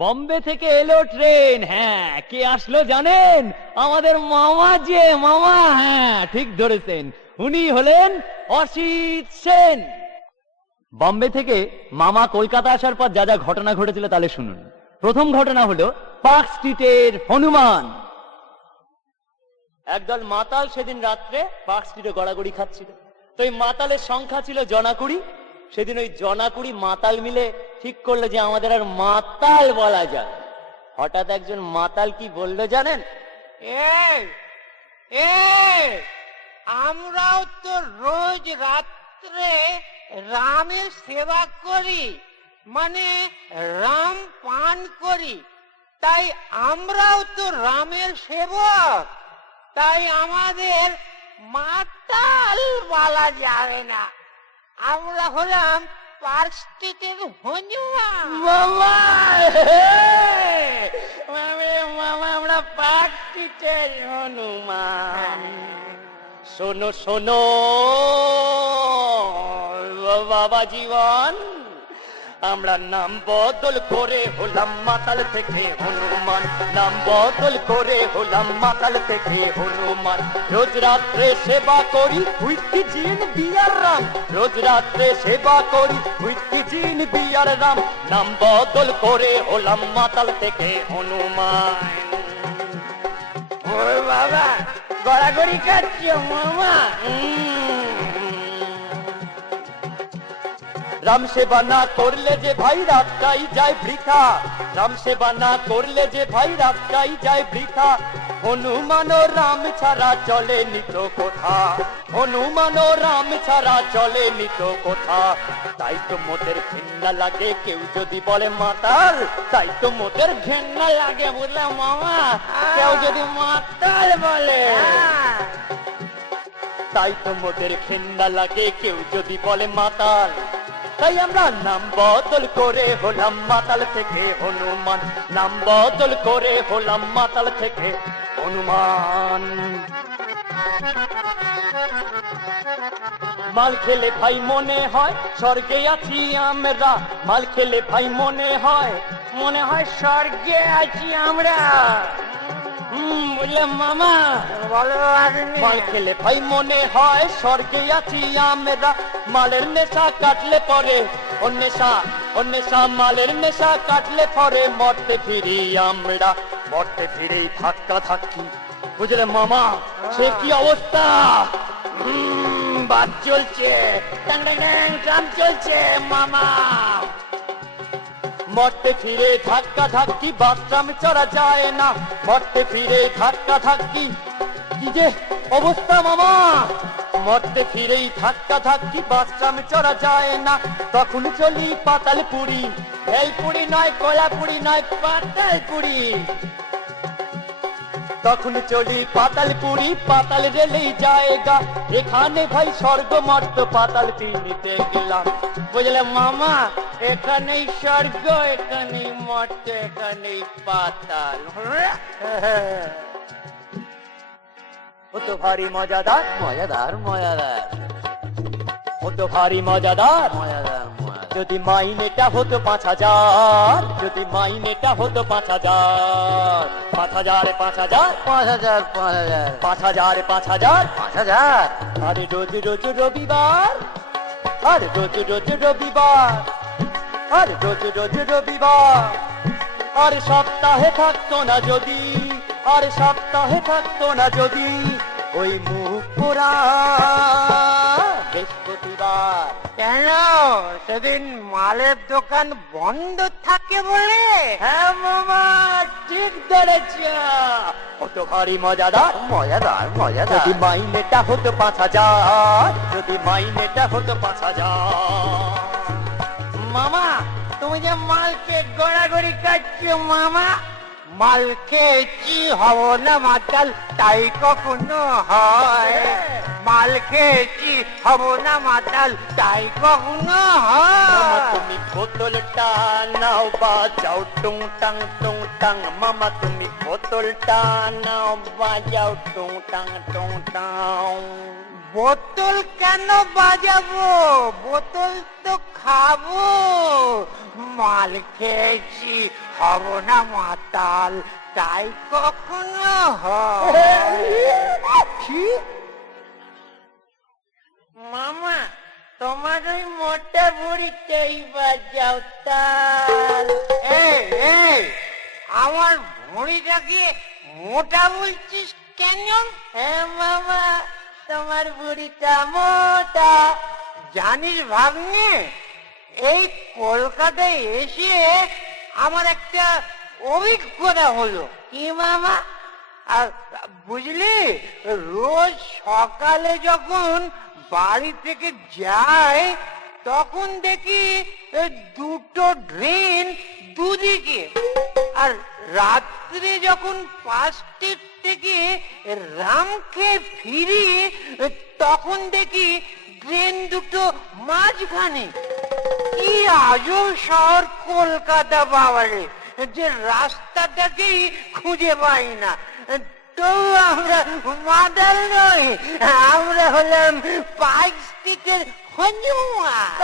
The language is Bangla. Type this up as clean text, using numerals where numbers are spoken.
বম্বে থেকে এলো ট্রেন। হ্যাঁ, কে আসলো জানেন? আমাদের মামা যে মামা। হ্যাঁ, ঠিক ধরেছেন, উনি হলেন অসিত সেন। বম্বে থেকে মামা কলকাতা আসার পর যা যা ঘটনা ঘটেছিল তাহলে শুনুন। প্রথম ঘটনা হলো পার্ক স্ট্রিটের হনুমান। একদল মাতাল সেদিন রাত্রে পার্ক স্ট্রিটে গড়াগড়ি খাচ্ছিল। তো এই মাতালের সংখ্যা ছিল জনাকুড়ি। সেদিন ওই জনাকুড়ি মাতাল মিলে ঠিক করলো যে আমাদের আর মাতাল বলা যায়। হঠাৎ একজন মাতাল কি বললো জানেন? আমরাও তো রোজ রাত্রে রামের সেবা করি, মানে রাম পান করি, তাই আমরাও তো রামের সেবক, তাই আমাদের মাতাল বলা যাবে না। আমরা হলাম পার্ক স্ট্রিটের হনুমান। মামা, মামা আমরা পার্ক স্ট্রিটের হনুমান। শোনো শোনো বাবা জীবন, আমরা নাম বদল করে হলাম মাতাল থেকে হনুমান। নাম বদল করে হলাম মাতাল থেকে হনুমান। রোজ রাত্রে সেবা করি হুইস্কি জিন বিয়ার রাম। রোজ রাত্রে সেবা করি হুইস্কি জিন বিয়ার রাম। নাম বদল করে হলাম মাতাল থেকে হনুমান। ওরে বাবা, গড়াগড়ি খাচ্ছ মামা। রাম সেবা না করলে যে ভাই রাতটাই যায় বৃথা। রাম সেবা না করলে যে ভাই রাতটাই যায় বৃথা। হনুমান ও রাম ছাড়া চলে নিত কোথা। হনুমান ও রাম ছাড়া চলে নিত কোথা। তাই তো মোদের ঘেন্না লাগে কেউ যদি বলে মাতাল। তাই তো মোদের ঘেন্না লাগে বুঝলে মামা, কেউ যদি মাতাল বলে। তাই তো মোদের ঘেন্না লাগে কেউ যদি বলে মাতাল। তাই আমরা নাম বদল করে হলাম মাতাল থেকে হনুমান। নাম বদল করে হলাম মাতাল থেকে হনুমান। মাল খেলে ভাই মনে হয় স্বর্গে আছি আমরা। মাল খেলে ভাই মনে হয় স্বর্গে আছি আমরা। বুঝলাম মামা, মাল খেলে ভাই মনে হয় স্বর্গে আছি আমরা। মালের নেশা কাটলে পরে অন্বেষা মালের নেশা কাটলে পরে মরতে ফিরি আমরা। মরতে ফিরে ধাক্কা ধাক্কি বুঝলে মামা, সে কি অবস্থা। বাস চলছে, ট্রাম চলছে মামা। মরতে ফিরে ধাক্কা ধাক্কি বাস ট্রাম চড়া যায় না। মরতে ফিরে ধাক্কা ধাক্কি কি যে অবস্থা মামা। মরতে ফিরেই ধাক্কা ধাক্কি বাস ট্রাম চড়া যায় না। তখন চলি পাতালপুরি, ভেলপুরি নয় কলাপুরি নয় পাতালপুরি। তখন চলি পাতালপুরি, পাতাল রেলেই জায়গা। এখানে ভাই স্বর্গ মর্ত পাতাল তিনতে গেলাম। বুঝলে মামা, এখানেই স্বর্গ, এখানেই মর্ত, এখানেই পাতাল। ও তো ভারী মজাদার মজাদার মজাদার, ও তো ভারী মজাদার মজাদার। যদি মাইনেটা হতো 5,000, যদি মাইনেটা হতো 5,000, 5,000 5,000 5,000 5,000 5,000 5,000। আরে রোজ রোজ রবিবার, আরে রোজ রোজ রবিবার, আরে রোজ রোজ রবিবার। আর সপ্তাহে থাকতো না যদি, আর সপ্তাহে থাকতো না যদি ওই মুখ পোড়া বৃহস্পতিবার। কেন সেদিন মালের দোকান বন্ধ থাকে বলে? হ্যাঁ মামা, ঠিক ধরেছ। কত ভারী মজাদার মজাদার মজাদার। যদি মাইনেটা হতো 5,000, যদি মাইনেটা হতো 5,000। মামা, তুমি যে মালকে গড়াগড়ি কাটছ মামা। মাল খেয়েছি হব না মাতাল, তাই কখনো হয়। মাল খেয়েছি হব না মাতাল, তাই কখনো হয়। তুমি বোতলটা নাও বাজাও টুং টাং টুং টাং। মামা তুমি বোতলটা নাও বাজাও টুং টাং টুং টাং। বোতল কেন বাজাবো? বোতল তো খাবো। মাল মাল খেয়েছি হব না মাতাল তাই কখনো হয় মামা তোমার ওই মোটা বুড়িটাই বাজাও তাল এই এই আমার ভুঁড়িটাকে মোটা বলছিস কেন? হ্যাঁ মামা তোমার বুড়িটা মোটা জানিস ভাগ্নে এই কলকাতায় এসে আমার একটা অভিজ্ঞতা হলো কি মামা আর বুঝলি রোজ সকালে যখন বাড়ি থেকে যাই তখন দেখি দুটো ড্রেন দুদিকে আর রাত্রে যখন 5টের থেকে রামকে ফিরি তখন দেখি ড্রেন দুটো মাঝখানে কি আজব শহর কলকাতা বাবারে যে রাস্তাটাকেই খুঁজে পাই না তো আমরা মাদার নই আমরা হলাম পাইক স্ট্রিটের হনুমান